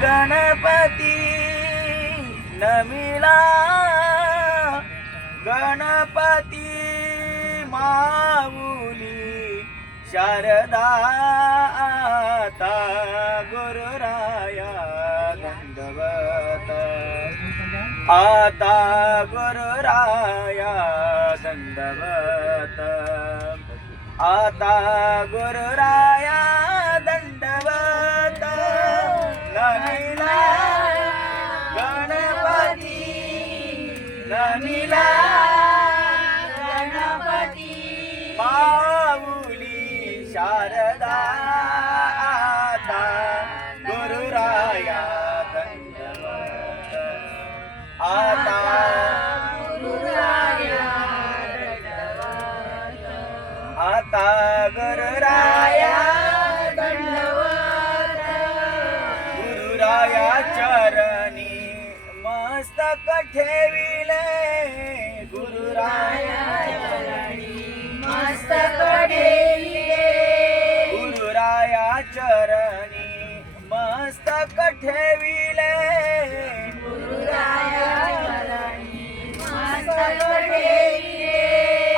गणपती नमिला गणपती माऊली शारदा आता गुरुराया दंडवत आता गुरुराया दंडवत आता गुरुराया दंडवत नमिला गणपती नमिला गणपती माऊली शारदा आता गुरुराया दंडवत आता गुरुराया दंडवत आता गुरुराया दंडवत गुरुराया चरणी मस्तक ठेविले गुरुराया चरणी मस्तक ठेविले गुरुराया चरणी मस्तक ठेविले गुरुराया चरणी मस्तक ठेविले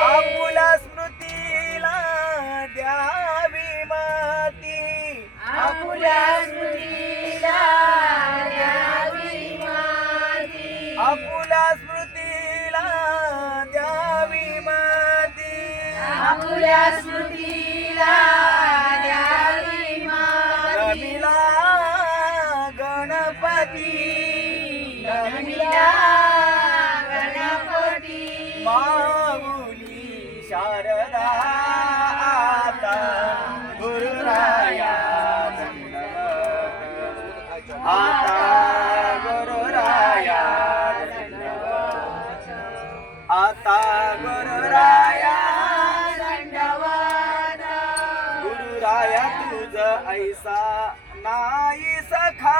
आपुला स्मृतीला द्यावी माती आपुला स्मृतीला द्यावी माती आपुला स्मृतीला द्यावी माती आपुला स्मृतीला द्यावी माती नमिला गणपती नमिला गणपती माऊली शारदा आता गुरुराया दंडवत आता गुरुराया दंडवत आता गुरुराया दंडवत गुरुराया तुझ ऐसा नाही सखा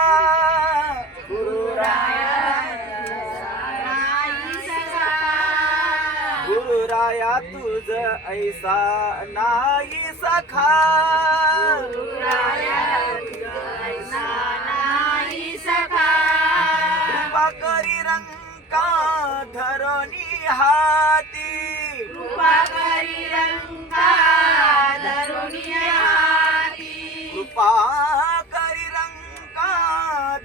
गुरुराया गुरुराया तुझ ऐसा नाही सखा गुरुराया तुझ ऐसा नाही सखा कृपा करी रंका धरणी हाती कृपा करी रंका धरणी हाती कृपा करी रंका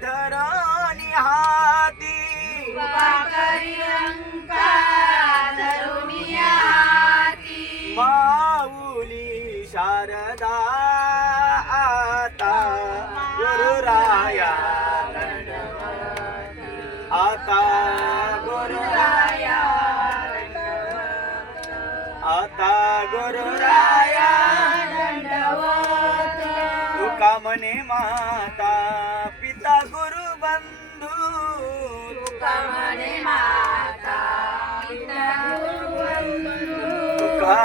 धरणी हाती कृपा करी रंका माऊली शारदा आता गुरुराया दंडवत आता गुरुराया दंडवत आता गुरुराया दंडवत तुका म्हणे माता पिता गुरु बंधू तुका म्हणे माता पिता गुरु बंधू तुका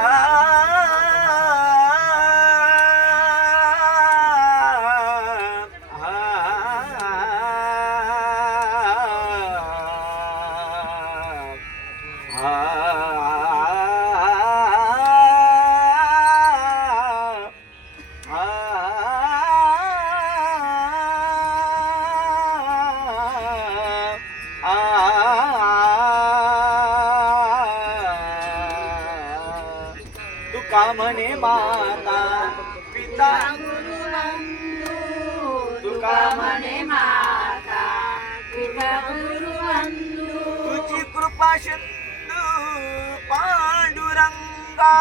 तुका म्हणे माता पिता गुरु बंधू तुका म्हणे माता पिता गुरु बंधू तुझी कृपा सिंधू पांडुरंगा